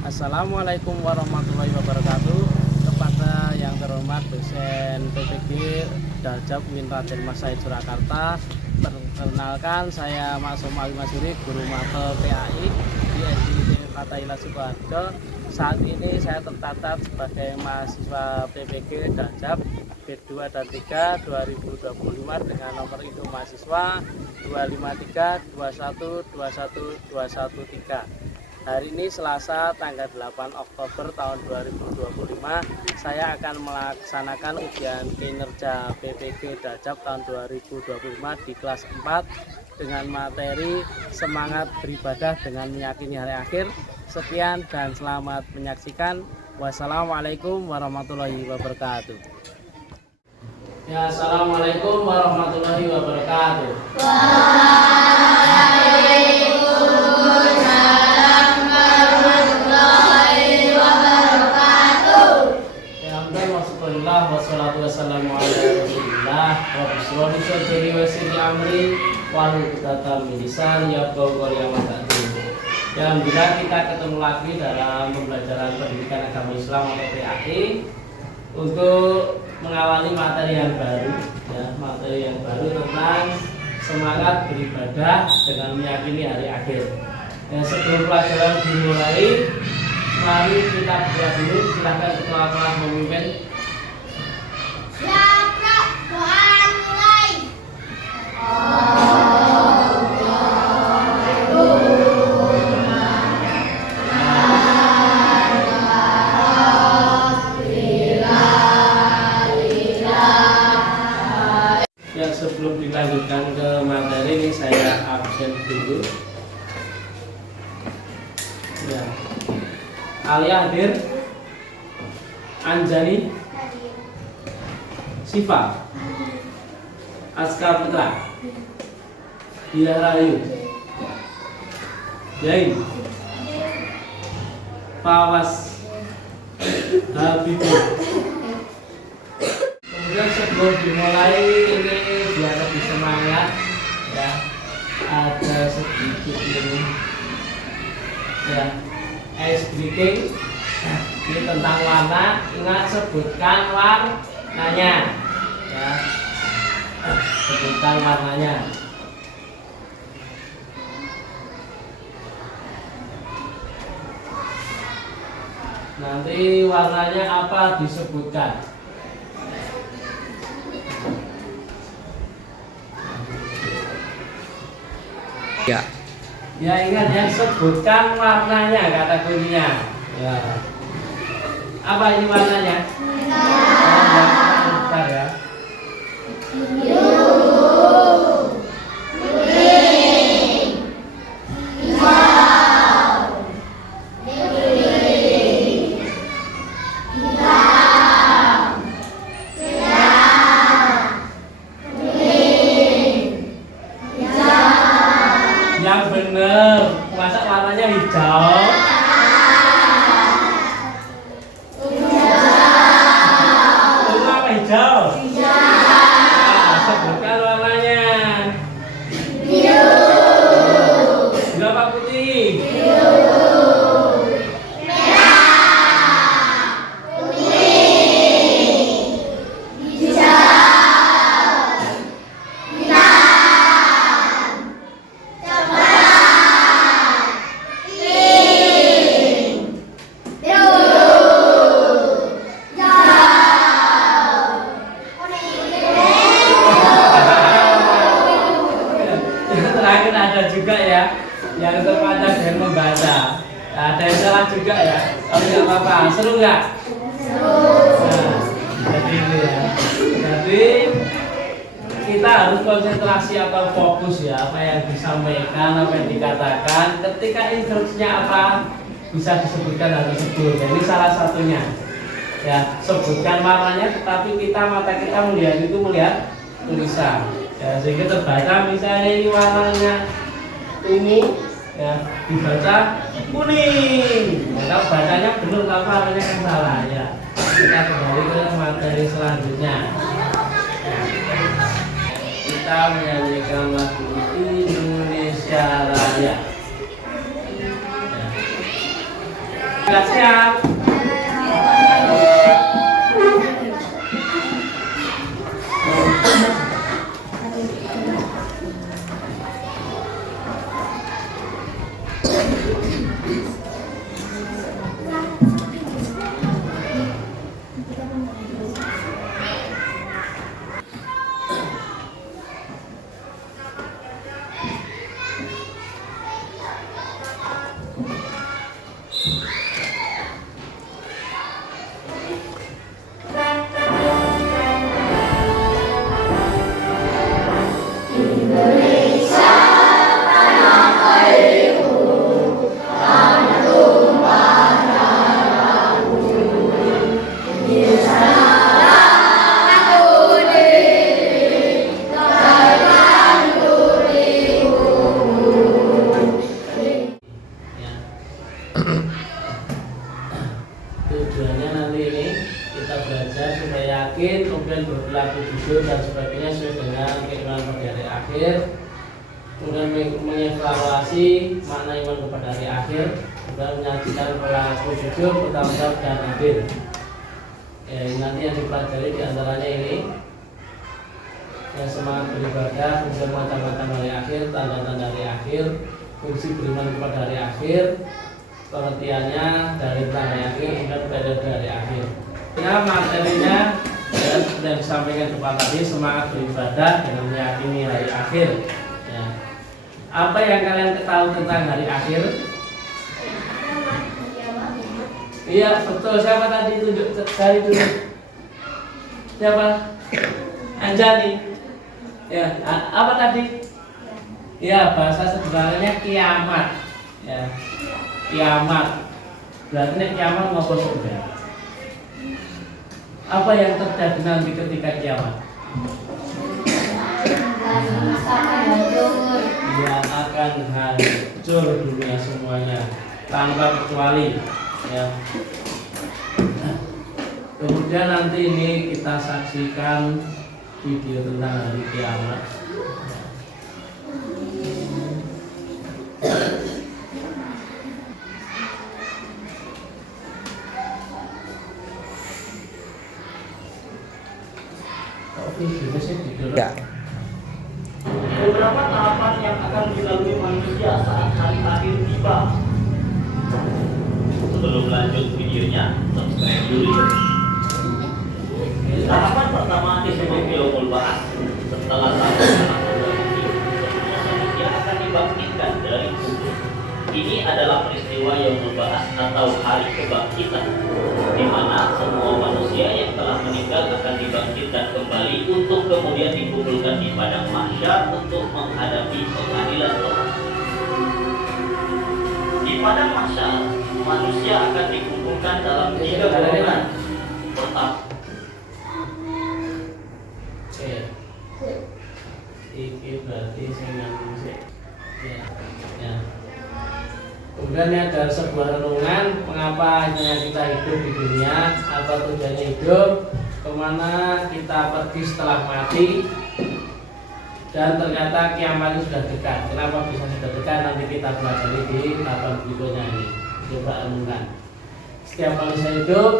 Assalamualaikum warahmatullahi wabarakatuh. Kepada yang terhormat dosen PPG Daljab UIN Raden Mas Said Surakarta, perkenalkan saya Maksum Ali Masuri, guru mapel PAI di SDIT Fatahillah Sukoharjo. Saat ini saya tercatat sebagai mahasiswa PPG Daljab B2 dan 3 2025 dengan nomor induk mahasiswa 253 21 21 213. Hari ini Selasa tanggal 8 Oktober tahun 2025, saya akan melaksanakan ujian kinerja PPG Daljab tahun 2025 di kelas 4 dengan materi semangat beribadah dengan meyakini hari akhir. Sekian dan selamat menyaksikan. Wassalamualaikum warahmatullahi wabarakatuh. Ya, assalamualaikum warahmatullahi wabarakatuh. Wassalatu wassalamu ala rasulillah wa bisrohi sodri wa sirri amri walu kutata milisan ya bawqol yang madadu. Dan bila kita ketemu lagi dalam pembelajaran pendidikan agama Islam atau PAI untuk mengawali materi yang baru, ya, materi yang baru tentang semangat beribadah dengan meyakini hari akhir. Ya, sebelum pelajaran dimulai, mari kita berdoa dulu. Silakan ketua kelas memimpin. Sebelum dilanjutkan ke materi ini saya absen dulu. Ya. Alia hadir. Anjani, Siva, Askar Putra, Dia Rayu, Yain, Pawas, Habibur. Kemudian sebelum dimulai ini biar lebih semangat, ya, ada sedikit ini, ya, ice breaking. Ini tentang warna. Ingat, sebutkan warnanya, ya, sebutkan warnanya. Nanti warnanya apa disebutkan. Ya. Ya, ingat ya, sebutkan warnanya, kata kuncinya. Ya. Apa ini warnanya? Bentar ya. Yang benar, masa warnanya hijau? Hijau. Nah, sebutkan warnanya. Biru. Biru apa putih? Biru. Merah. Kuning. Hijau. Hitam. Coklat. Pink. Biru. Terakhir ada juga ya yang terpandang dengan membaca. Ada yang salah juga ya. Tapi nggak apa-apa. Seru nggak? Seru. Nah, jadi ini ya. Jadi kita harus konsentrasi atau fokus ya, apa yang disampaikan, apa yang dikatakan. Ketika instruksinya apa bisa disebutkan atau tersebut. Ini salah satunya. Ya, sebutkan warnanya, tetapi mata kita melihat itu melihat tulisan. Ya, sehingga terbaca misalnya ini warnanya ungu, ya, dibaca kuning. Ya, kalau bacanya benar, kalau warnanya kan salah ya. Kita kembali ke materi selanjutnya. Ya. Kita menyanyikan lagu Indonesia Raya. Ya. Sudah siap. Tujuannya nanti ini kita belajar supaya yakin, kemudian berperilaku jujur dan sebagainya sesuai dengan keimanan pada hari akhir, kemudian mengevaluasi makna iman kepada hari akhir, kemudian menyajikan perilaku jujur, bertanggung jawab dan adil. Nanti yang dipelajari diantaranya ini yang semangat beribadah, kemudian macam-macam hari akhir, tanda-tanda hari akhir, fungsi beriman kepada hari akhir, pengertiannya dari hari akhir, kemudian periode hari akhir. Nah, materinya dan disampaikan depan tadi, semangat beribadah dengan meyakini hari akhir. Ya. Apa yang kalian ketahui tentang hari akhir? Iya betul. Siapa tadi tunjuk dari dulu? Siapa? Anjani. Ya. Apa tadi? Ya, bahasa sederhananya kiamat. Ya. Kiamat. Berarti kiamat ngopo sudah. Apa yang terjadi nanti ketika kiamat? Dia akan hancur dunia semuanya tanpa kecuali. Ya. Kemudian nanti ini kita saksikan video tentang hari kiamat. Ya. Beberapa tahapan yang akan dilalui manusia saat hari akhir tiba. Sebelum lanjut videonya, subscribe dulu. Tahapan pertama disebut yaumul ba'ats. Setelah satu manusia akan dibangkitkan dari kubur. Ini adalah peristiwa yaumul ba'ats atau hari kebangkitan, di mana semua manusia yang telah meninggal akan dibangkitkan kembali untuk kemudian dikumpulkan di padang mahsyar untuk menghadapi pengadilan Allah. Di padang mahsyar, manusia akan dikumpulkan dalam 3 golongan. Pertama, ini berarti saya musik. Ya. Kemudian ada sebuah renungan mengapa kita hidup di dunia, apa tujuannya hidup, kemana kita pergi setelah mati, dan ternyata kiamat itu sudah dekat. Kenapa bisa sudah dekat? Nanti kita pelajari di tahapan berikutnya ini. Coba renungkan. Setiap manusia hidup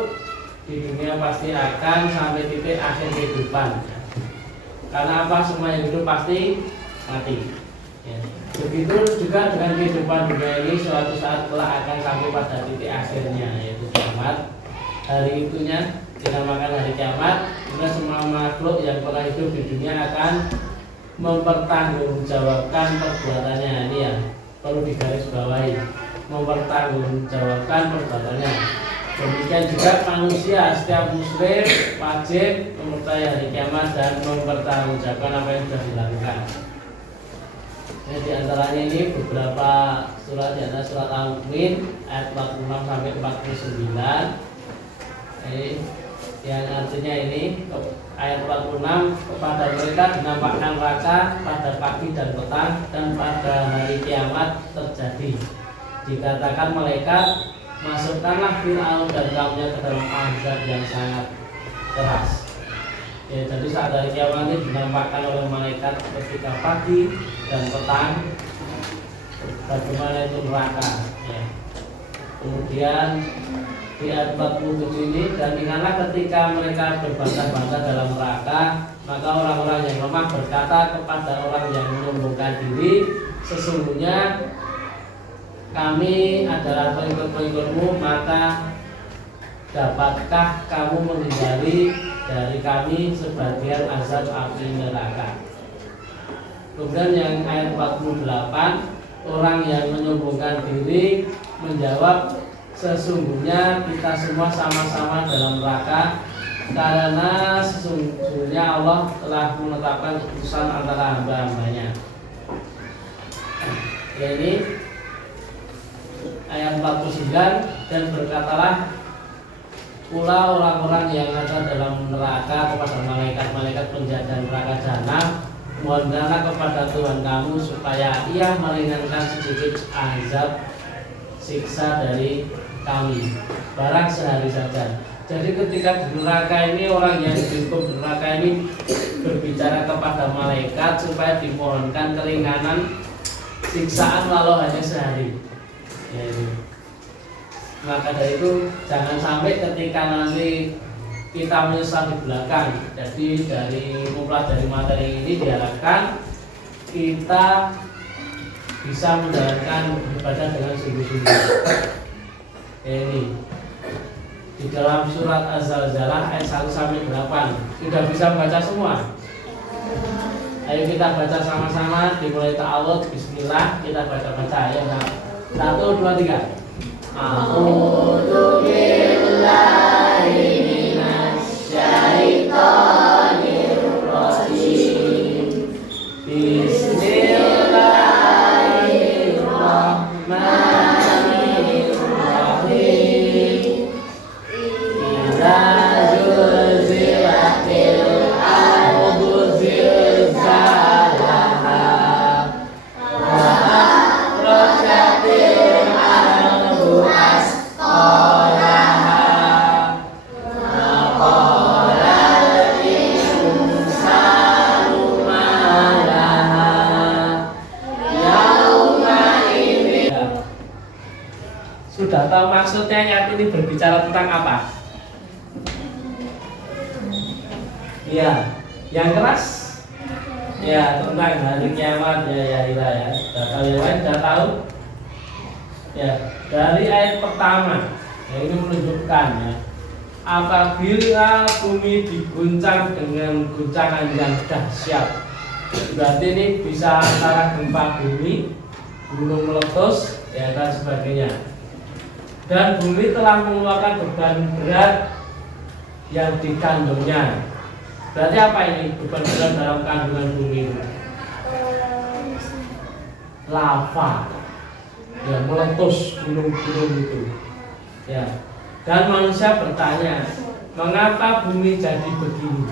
di dunia pasti akan sampai titik akhir kehidupan. Karena apa? Semua yang hidup pasti mati. Ya. Begitu juga dengan kehidupan dunia ini, suatu saat kelak akan sampai pada titik akhirnya, yaitu kiamat. Hari itunya dinamakan hari kiamat, karena semua makhluk yang pernah hidup di dunia akan mempertanggungjawabkan perbuatannya. Ini ya perlu digarisbawahi, mempertanggungjawabkan perbuatannya. Demikian juga manusia, setiap muslim wajib mempercayai hari kiamat dan mempertanggungjawabkan apa yang sudah dilakukan. Di antaranya ini beberapa surat, di antara surat Al-Mu'min ayat 46 sampai 49. Yang artinya ini ayat 46, kepada mereka dinampakkan neraka pada pagi dan petang dan pada hari kiamat terjadi. Dikatakan malaikat, masukkanlah Fir'aun dan kaumnya ke dalam azab yang sangat keras. Ya, jadi saat hari kiamat ini dinampakkan oleh malaikat ketika pagi dan petang bagaimana itu neraka. Ya. Kemudian di ayat 47 ini, dan ingatlah ketika mereka berbantah-bantah dalam neraka, maka orang-orang yang lemah berkata kepada orang yang menyombongkan diri, sesungguhnya kami adalah pengikut-pengikutmu, maka dapatkah kamu menghindari dari kami sebagian azab api neraka. Kemudian yang ayat 48, orang yang menyombongkan diri menjawab, sesungguhnya kita semua sama-sama dalam neraka, karena sesungguhnya Allah telah menetapkan keputusan antara hamba-hambanya. Ini ayat 49, dan berkatalah pula orang-orang yang ada dalam neraka kepada malaikat-malaikat penjaga neraka jahanam, mohonkanlah kepada Tuhan kamu supaya Ia meringankan sedikit azab siksa dari kami, barang sehari saja. Jadi ketika di neraka ini, orang yang dihukum di neraka ini berbicara kepada malaikat supaya dimohonkan keringanan siksaan walau hanya sehari. Ya, itu. Maka dari itu jangan sampai ketika nanti kita menyesal di belakang. Jadi dari mempelajari materi ini diharapkan kita bisa menjalankan ibadah dengan sungguh-sungguh. Ini di dalam surat Az-Zalzalah ayat 1 sampai 8. Sudah bisa baca semua? Ayo kita baca sama-sama, dimulai ta'awudz, bismillah, kita baca-baca. Ayo, 1, 2, 3. A'udzu billahi minasy syaithanir rajim. Bismillahirrahmanirrahim. Idza zulzilatil ardu zilzalaha wa akhrajatil ardu asqalaha wa qalal insanu ma laha yauma idzin. Sudah tahu maksudnya ayat ini berbicara tentang apa? Ya, yang keras. Ya, tentang hari kiamat. Ya, sudah tahu, yang lain sudah tahu. Ya, dari ayat pertama, yang ini menunjukkan ya, apabila bumi diguncang dengan guncangan yang dahsyat, berarti ini bisa antara gempa bumi, gunung meletus, ya dan sebagainya. Dan bumi telah mengeluarkan beban berat yang dikandungnya. Berarti apa ini beban berat dalam kandungan bumi? Lava, ya meletus gunung-gunung itu. Ya. Dan manusia bertanya, mengapa bumi jadi begini?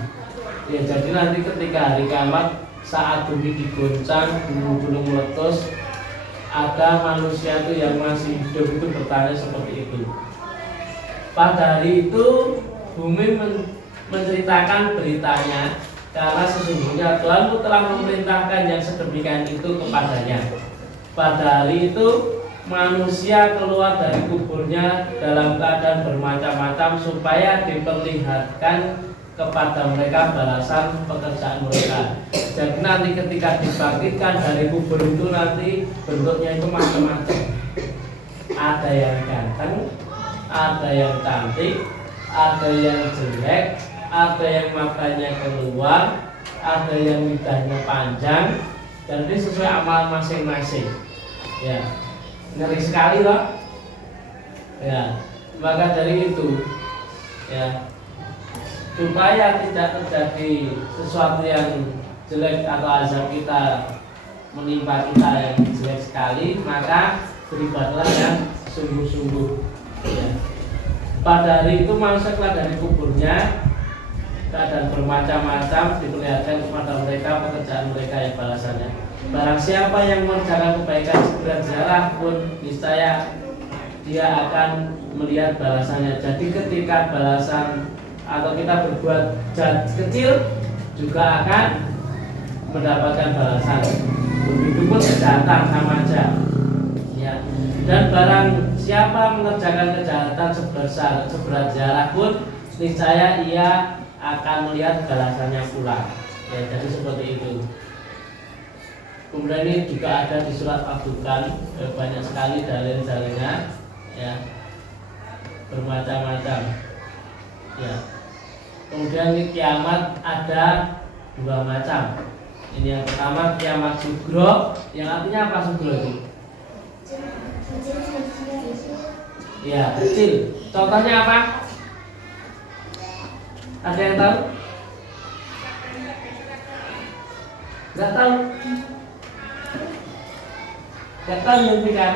Ya, jadi nanti ketika hari kiamat, saat bumi diguncang, gunung-gunung meletus, ada manusia itu yang masih hidup itu bertanya seperti itu. Pada hari itu bumi menceritakan beritanya, karena sesungguhnya Tuhan telah memerintahkan yang sedemikian itu kepadanya. Pada hari itu manusia keluar dari kuburnya dalam keadaan bermacam-macam supaya diperlihatkan kepada mereka balasan pekerjaan mereka. Jadi nanti ketika dibangkitkan dari kubur itu nanti bentuknya itu macam-macam. Ada yang ganteng, ada yang cantik, ada yang jelek, ada yang matanya keluar, ada yang lidahnya panjang. Jadi sesuai amalan masing-masing. Ya, ngeri sekali loh. Ya, maka dari itu, ya, supaya tidak terjadi sesuatu yang jelek atau azab kita menimpa kita yang jelek sekali, maka beribadah yang sungguh-sungguh. Ya. Pada hari itu manusia keluar dari kuburnya, keadaan bermacam-macam, diperlihatkan kepada mereka pekerjaan mereka yang balasannya. Barang siapa yang mengerjakan kebaikan segera ziarah pun niscaya dia akan melihat balasannya. Jadi ketika balasan atau kita berbuat jahat kecil juga akan mendapatkan balasan. Begitu pun kejahatan sama aja. Ya. Dan barang siapa mengerjakan kejahatan seberat zarah pun, niscaya ia akan melihat balasannya pula. Ya, jadi seperti itu. Kemudian ini juga ada di surat Al-Furqan, banyak sekali dalil-dalilnya, ya, bermacam-macam. Ya. Kemudian di kiamat ada dua macam. Ini yang pertama kiamat sugro, yang artinya apa sugro itu? Ya, kecil. Contohnya apa? Ada yang tahu? Nggak tahu? Nggak tahu yang pikir?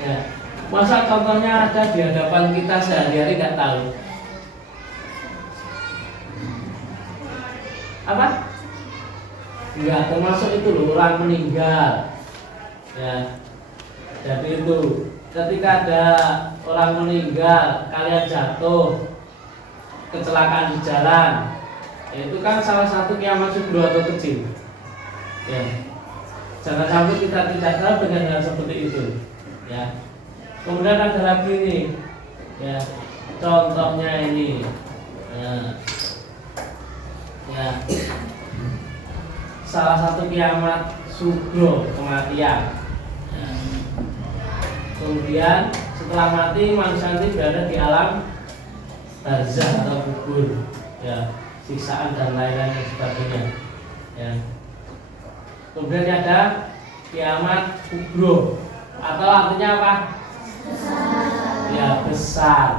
Ya. Masa contohnya ada di hadapan kita sehari-hari nggak tahu? Apa? Enggak, termasuk itu loh, orang meninggal. Ya. Jadi itu ketika ada orang meninggal, kalian jatuh, kecelakaan di jalan, itu kan salah satu kiamat sugro atau kecil. Ya. Jangan sampai kita tidak tahu dengan hal seperti itu. Ya. Kemudian ada lagi nih, ya, contohnya ini. Ya. Salah satu kiamat sugro, kematian. Ya. Kemudian setelah mati manusia nanti berada di alam barzah atau kubur, ya, siksaan dan lain-lain dan sebagainya. Ya. Kemudian ada kiamat kubro, atau artinya apa? Besar. Ya, besar.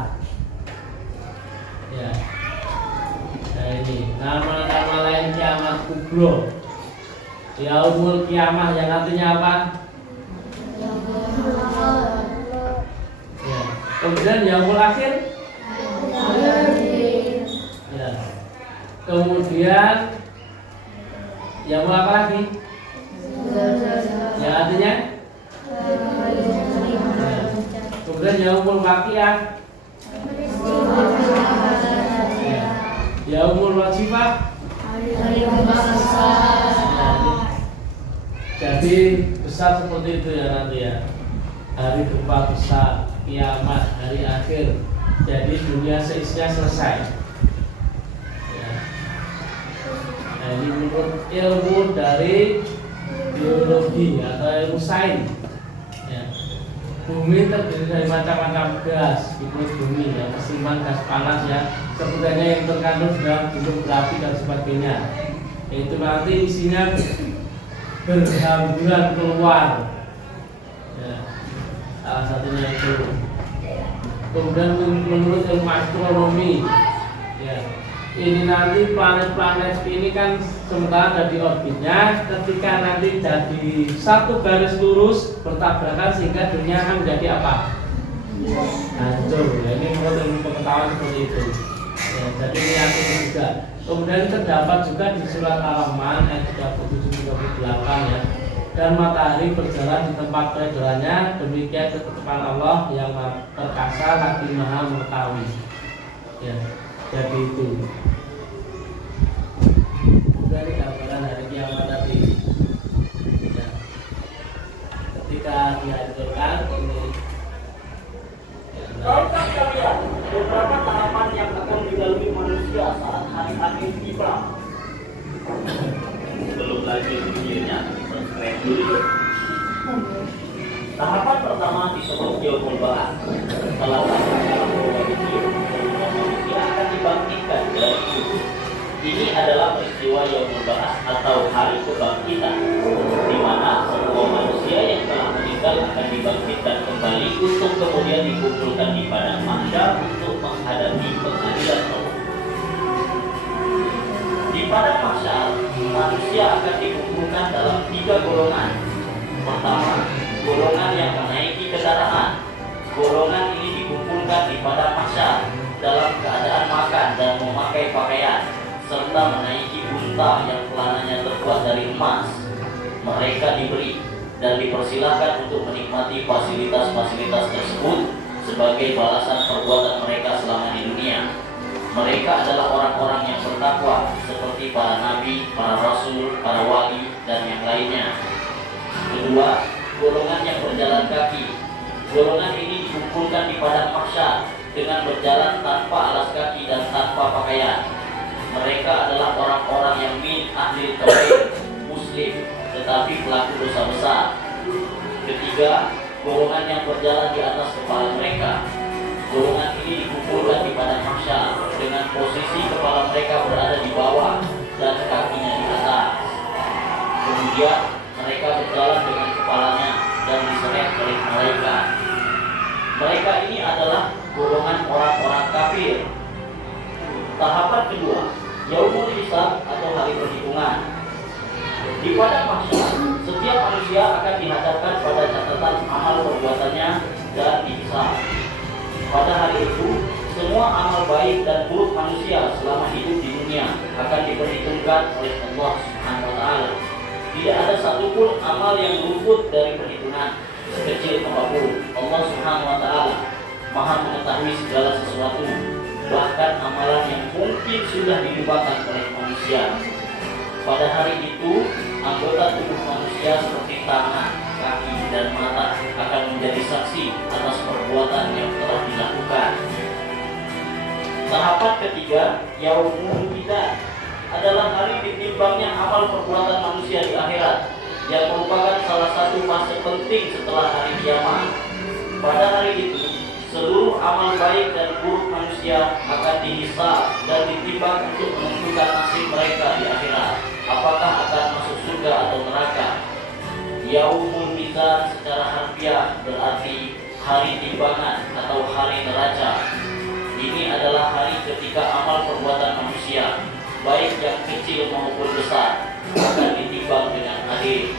Ya. Nah ini nama-nama lain kiamat kubro. Yaumul kiamah yang artinya apa? Ya. Kemudian yaumul akhir. Ya. Kemudian yaumul apa lagi? Ya artinya? Ya. Kemudian yaumul waqiah. Ya. Yaumul wajibah. Jadi besar seperti itu ya nanti ya. Hari gempa besar, kiamat, hari akhir. Jadi dunia seisinya selesai. Ya. Nah, ini menurut ilmu dari biologi atau ilmu sains. Ya. Bumi terdiri dari macam-macam gas di perut bumi, ya, keseimbangan gas panas ya, sebetulnya yang terkandung dalam gunung berapi dan sebagainya. Itu nanti isinya berhamburan keluar. Ya, salah satunya itu. Kemudian menurut ilmu astronomi, ya, ini nanti planet-planet ini kan sementara ada di orbitnya, ketika nanti jadi satu garis lurus bertabrakan sehingga dunia akan menjadi apa? Hancur. Ya, ini menurut ilmu pengetahuan seperti itu. Ya, jadi ini artinya juga. Kemudian terdapat juga di surat Al-Rahman ayat 37-38 ya. Dan matahari berjalan di tempat peredarannya, demikian ketetapan Allah yang perkasa lagi maha mengetahui. Ya, jadi itu. Kemudian ini gambaran hari kiamat tadi. Ya. Ketika dihancurkan ini. Tahukah kalian beberapa tahapan yang akan dilalui manusia saat hari akhir tiba? Belum lagi videonya, subscribe dulu. Tahapan pertama disebut yaumul ba'ats. Salah satu dalam video, manusia akan dibangkitkan dari kubur. Ini adalah peristiwa yaumul ba'ats atau hari kebangkitan, di mana semua manusia yang telah meninggal akan dibangkitkan kembali untuk kemudian dikumpulkan di padang mahsyar untuk menghadapi pengadilan Allah. Di padang mahsyar, manusia akan dikumpulkan dalam 3 golongan. Pertama, golongan yang menaiki kendaraan. Golongan ini dikumpulkan di padang mahsyar dalam keadaan makan dan memakai pakaian, serta menaiki unta yang celananya terbuat dari emas. Mereka diberi dan dipersilahkan untuk menikmati fasilitas-fasilitas tersebut sebagai balasan perbuatan mereka selama di dunia. Mereka adalah orang-orang yang bertakwa seperti para nabi, para rasul, para wali, dan yang lainnya. Kedua, golongan yang berjalan kaki. Golongan ini dikumpulkan di padang mahsyar dengan berjalan tanpa alas kaki dan tanpa pakaian. Mereka adalah orang-orang yang min ahli tauhid, muslim, tetapi pelaku dosa besar. Ketiga, golongan yang berjalan di atas kepala mereka. Golongan ini dikumpulkan di padang mahsyar dengan posisi kepala mereka berada di bawah dan kakinya di atas. Kemudian mereka berjalan dengan kepalanya dan diseret oleh malaikat. Mereka ini adalah golongan orang-orang kafir. Tahapan kedua, Yaumul Hisab atau hari perhitungan. Di padang mahsyar, setiap manusia akan dihadapkan pada catatan amal perbuatannya dan dihisab. Pada hari itu, semua amal baik dan buruk manusia selama hidup di dunia akan diperhitungkan oleh Allah Subhanahu wa taala. Tidak ada satupun amal yang luput dari perhitungan, sekecil apapun. Allah Subhanahu wa taala Maha mengetahui segala sesuatu, bahkan amalan yang mungkin sudah dilupakan oleh manusia. Pada hari itu, anggota tubuh manusia seperti tangan, kaki, dan mata akan menjadi saksi atas perbuatan yang telah dilakukan. Tahapan ketiga, Yaumul Mizan, adalah hari ditimbangnya amal perbuatan manusia di akhirat, yang merupakan salah satu fase penting setelah hari kiamat. Pada hari itu, seluruh amal baik dan buruk manusia akan dihisab dan ditimbang untuk menentukan nasib mereka di akhirat, apakah akan masuk surga atau neraka. Yaumul Mizan secara harfiah berarti hari timbangan atau hari neraca. Ini adalah hari ketika amal perbuatan manusia, baik yang kecil maupun besar, akan ditimbang dengan adil.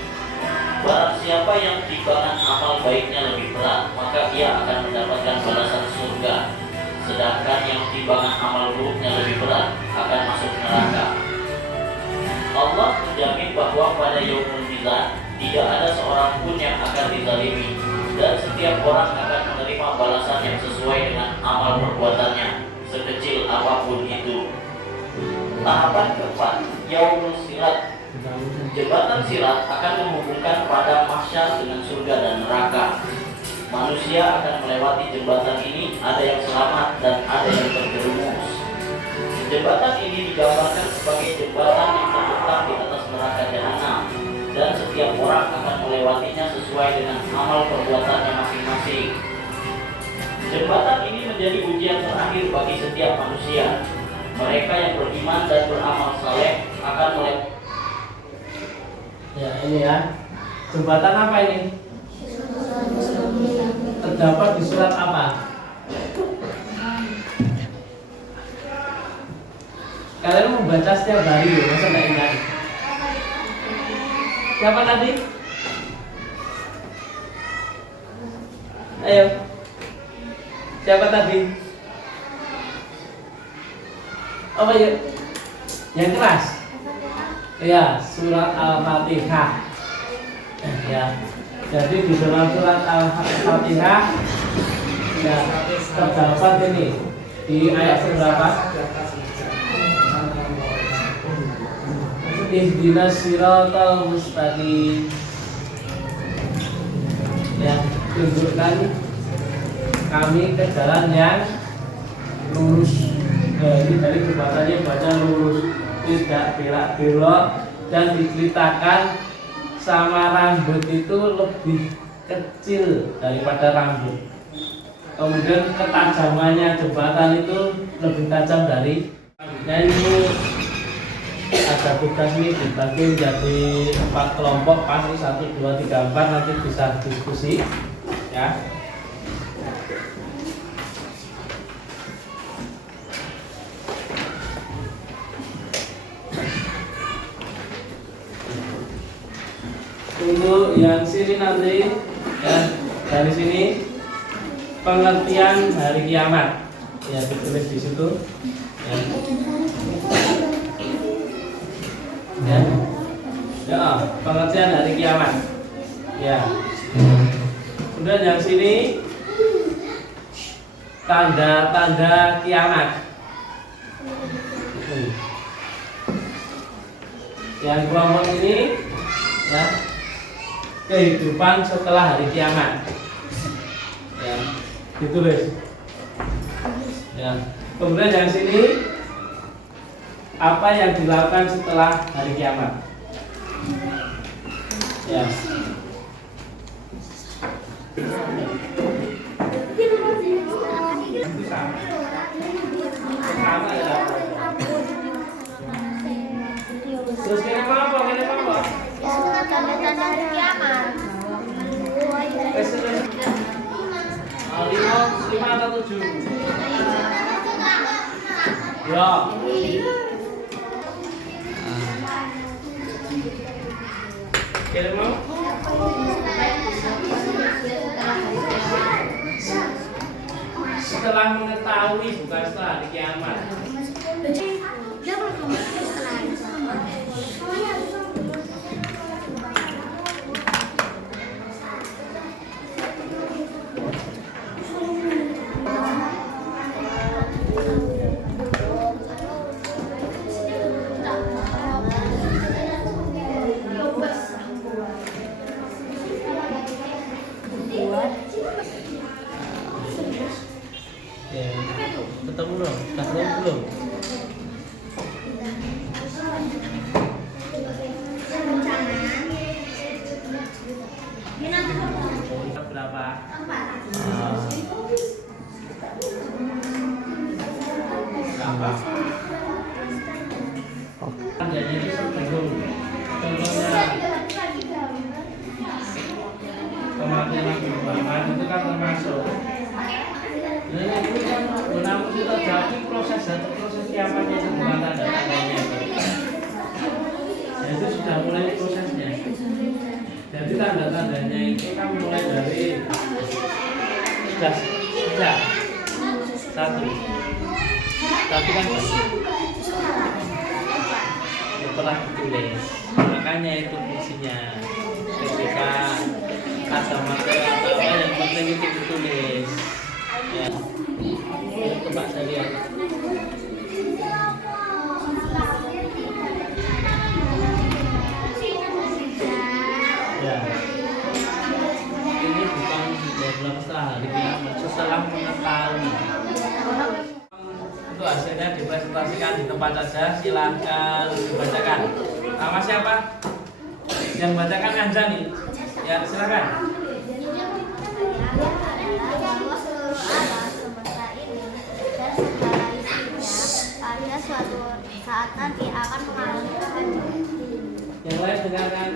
Barang siapa yang timbangan amal baiknya lebih berat, maka ia akan mendapatkan balasan surga. Sedangkan yang timbangan amal buruknya lebih berat akan masuk neraka. Allah menjamin bahwa pada Yaumul Mizan tidak ada seorang pun yang akan dizalimi, dan setiap orang akan menerima balasan yang sesuai dengan amal perbuatannya, sekecil apapun itu. Tahapan keempat, Yaumul Sirat. Jembatan sirat akan menghubungkan padang mahsyar dengan surga dan neraka. Manusia akan melewati jembatan ini, ada yang selamat dan ada yang terjerumus. Jembatan ini digambarkan sebagai jembatan yang terbentang di atas neraka jahanam, dan setiap orang akan melewatinya sesuai dengan amal perbuatannya masing-masing. Jembatan ini menjadi ujian terakhir bagi setiap manusia. Mereka yang beriman dan beramal saleh akan melewati. Ya, ini ya. Jembatan apa ini? Terdapat di surat apa? Kalian membaca setiap hari loh, masa nggak ingat? Siapa tadi? Ayo. Siapa tadi? Apa ya? Yang keras? Ya, surat Al-Fatihah. Ya, jadi di dalam surat Al-Fatihah ya terdapat ini di ayat berapa? Ihdinas siratal mustaqim. Ya, tunjukkan kami ke jalan yang lurus. Ini dari bahasanya baca lurus, tidak belok-belok, dan diceritakan sama rambut itu lebih kecil daripada rambut. Kemudian ketajamannya jembatan itu lebih tajam dari. Nah, ini ada tugas ini dibagi menjadi 4 kelompok, pasti 1, 2, 3, 4, nanti bisa diskusi ya. Untuk yang sini nanti ya, dari sini pengertian hari kiamat ya, ditulis di situ ya. Ya, pengertian hari kiamat ya. Kemudian yang sini tanda-tanda kiamat. Yang kelompok ini ya, kehidupan setelah hari kiamat. Ya, ditulis. Ya. Kemudian yang sini apa yang dilakukan setelah hari kiamat? Ya. Itu sama. Sama ya. Terus kira apa? Kira apa? Tanda-tanda hari kiamat. Lima atau 7? Ya. Kira mau? Setelah mengetahui, bukan setelah hari kiamat. Ya, ketemu dong, udah ketemu belum? Berapa? Berapa? Jadi sebelum contohnya kematian Nabi Muhammad itu kan termasuk. Nah, itu kan namun kita jadi proses kiamatnya itu bukan tanda-tandanya itu. Ya, itu sudah mulai prosesnya. Jadi tanda-tandanya itu kan mulai dari sudah satu. Tapi kan pernah ditulis. Makanya itu fungsinya. Ketika ada materi atau apa yang penting itu ditulis. Ya, coba saya lihat. Ya, ini bukan dalam setelah hari kiamat, setelah mengetahui. Itu hasilnya dipresentasikan di tempat saja, silahkan dibacakan. Nama siapa? Yang bacakan Anjani. Ya, silakan. Pada suatu saat nanti akan mengalami kehancuran. Yang lain dengarkan.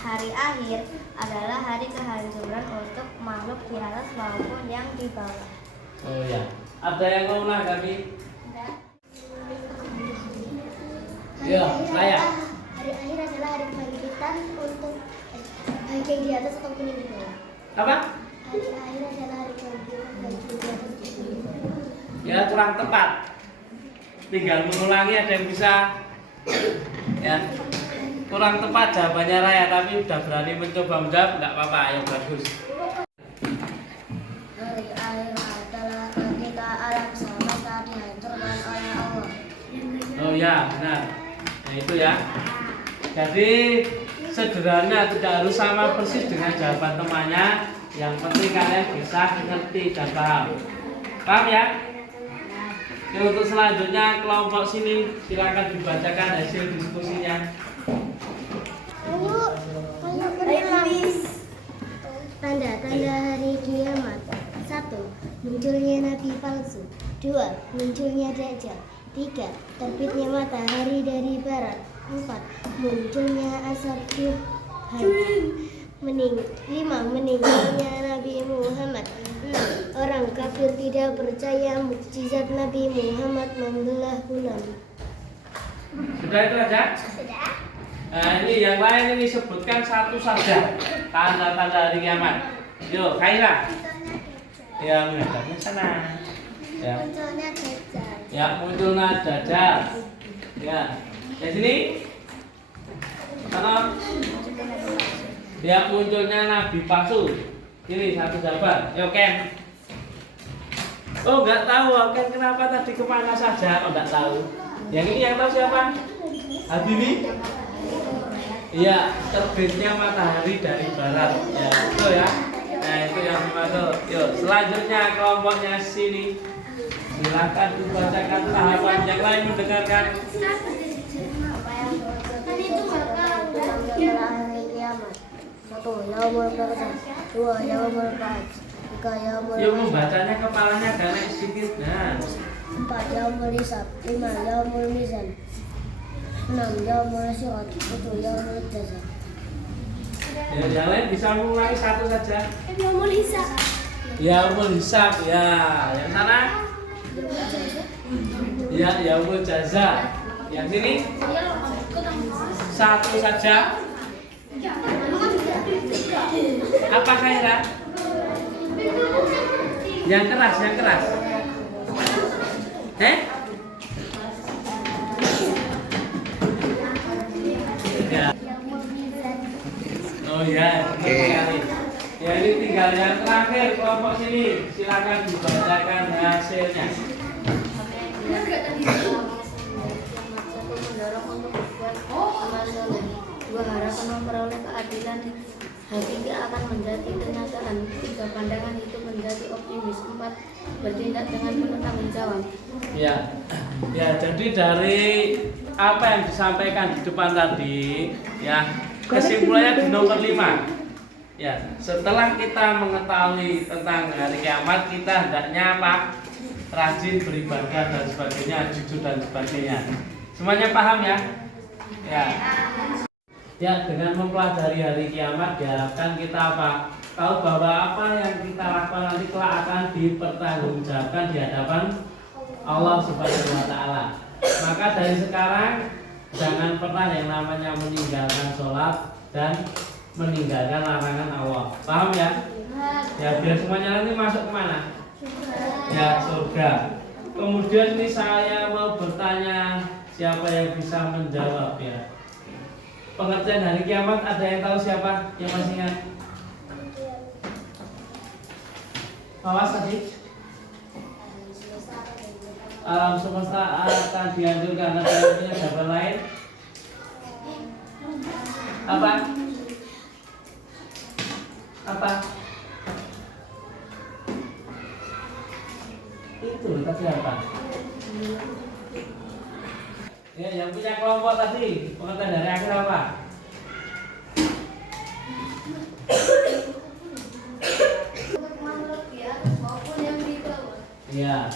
Hari akhir adalah hari kehancuran untuk makhluk di atas maupun yang di bawah. Oh ya, ada yang mau menanggapi? Ya, saya. Hari akhir adalah hari kebangkitan untuk baik yang di atas ataupun yang di bawah. Apa? Hari akhir adalah hari kebangkitan baik yang di atas ataupun yang di bawah. Ya, kurang tepat. Tinggal mengulangi, ada yang bisa. Ya, kurang tepat jawabannya Raya, tapi udah berani mencoba menjawab, nggak apa-apa, yang bagus. Hari akhir adalah ketika alam semesta dihancurkan oleh Allah. Oh ya, benar. Nah itu ya. Jadi sederhana, tidak harus sama persis dengan jawaban temannya. Yang penting kalian bisa mengerti dan paham. Paham ya? Oke, untuk selanjutnya kelompok sini silakan dibacakan hasil diskusinya. Tanda-tanda hari kiamat. 1. Munculnya nabi palsu. 2. Munculnya dajjal. 3. Terbitnya matahari dari barat. 4. Munculnya asap Tuhan. 5. Meninggalnya Nabi Muhammad. 6. Orang kafir tidak percaya mukjizat Nabi Muhammad membelah bulan. Sudah itu aja? Sudah. Nah ini yang lain ini sebutkan satu saja tanda-tanda hari kiamat. Yuk, Khaira. Ya, menghadapnya sana. Ya. Munculnya dajjal. Ya, munculnya dajjal. Ya. Di sini. Sana. Ya, munculnya nabi palsu. Ini satu jawaban. Yuk, Ken. Oh, nggak tahu, Ken kenapa tadi kemana saja? Oh, nggak tahu. Yang ini yang tahu siapa? Habibie? Iya, terbitnya matahari dari barat. Ya, itu ya. Nah, itu ya. yang dimaksud. Yuk, selanjutnya kelompoknya sini. Silakan dibacakan tahapan yang lain mendengarkan. hari kiamat. 1. Yaumul barzakh. 2. Yaumul ba'ats. 3. Yaumul Yuk membacanya kepalanya agak naik sedikit. Nah, 4. Yaumul hisab. 5. Yaumul mizan. 6. Yaumul syirat. 7. Yaumul jazaa. ya, yang lain bisa mengulangi satu saja. Yaumul hisab. Yaumul hisab ya, yang sana. Ya, yaumul jaza. Yang sini satu saja. Apa Khaira? Yang keras, yang keras. Ya. Oh ya, sekali. Ya ini tinggal yang terakhir kelompok sini. Silakan dibacakan hasilnya. Mendorong untuk berbuat amal soleh. 2. Harapan memperoleh keadilan hakiki akan menjadi kenyataan. 3. Pandangan itu menjadi optimis. 4. Bertindak dengan penuh tanggung jawab. Ya, ya. Jadi dari apa yang disampaikan di depan tadi, ya kesimpulannya di nomor 5. Ya, setelah kita mengetahui tentang hari kiamat, kita hendaknya apa? Rajin beribadah dan sebagainya, jujur dan sebagainya. Semuanya paham ya? Ya. Ya, dengan mempelajari hari kiamat diharapkan kita apa? Tahu bahwa apa yang kita lakukan nanti kelak akan dipertanggungjawabkan di hadapan Allah Subhanahu wa taala. Maka dari sekarang jangan pernah yang namanya meninggalkan sholat dan meninggalkan larangan Allah. Paham ya? Ya, biar semuanya nanti masuk kemana? Ya, surga. Kemudian ini saya mau bertanya, siapa yang bisa menjawab ya? Pengertian hari kiamat ada yang tahu siapa? Yang masih ingat? Awas tadi. Alam semesta akan dihancurkan. Ada yang punya jawaban lain? Apa? Apa? Itu tadi apa? Ya, yang punya kelompok tadi pengertian dari akhir apa? Ya,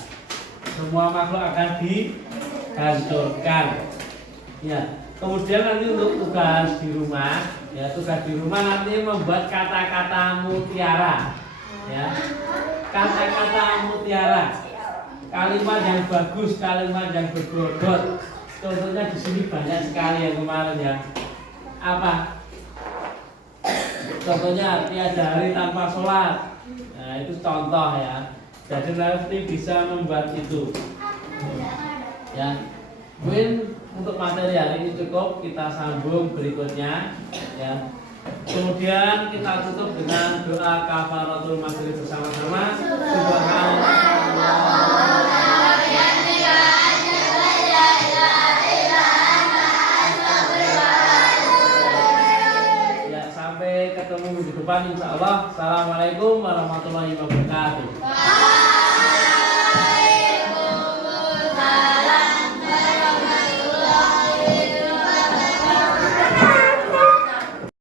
semua makhluk akan dihancurkan. Ya, kemudian nanti untuk tugas di rumah, ya tugas di rumah nanti membuat kata-kata mutiara. Ya, kata-kata mutiara. Kalimat yang bagus, kalimat yang berbobot. Contohnya di sini banyak sekali yang kemarin ya. Apa? Contohnya tiada hari tanpa sholat. Nah itu contoh ya. Jadi nanti bisa membuat itu. Ya. Mungkin untuk materi hari ini cukup. Kita sambung berikutnya. Ya. Kemudian kita tutup dengan doa kafaratul maghrib bersama-sama. Subhanallah. Ketemu minggu depan insya Allah. Assalamualaikum warahmatullahi wabarakatuh.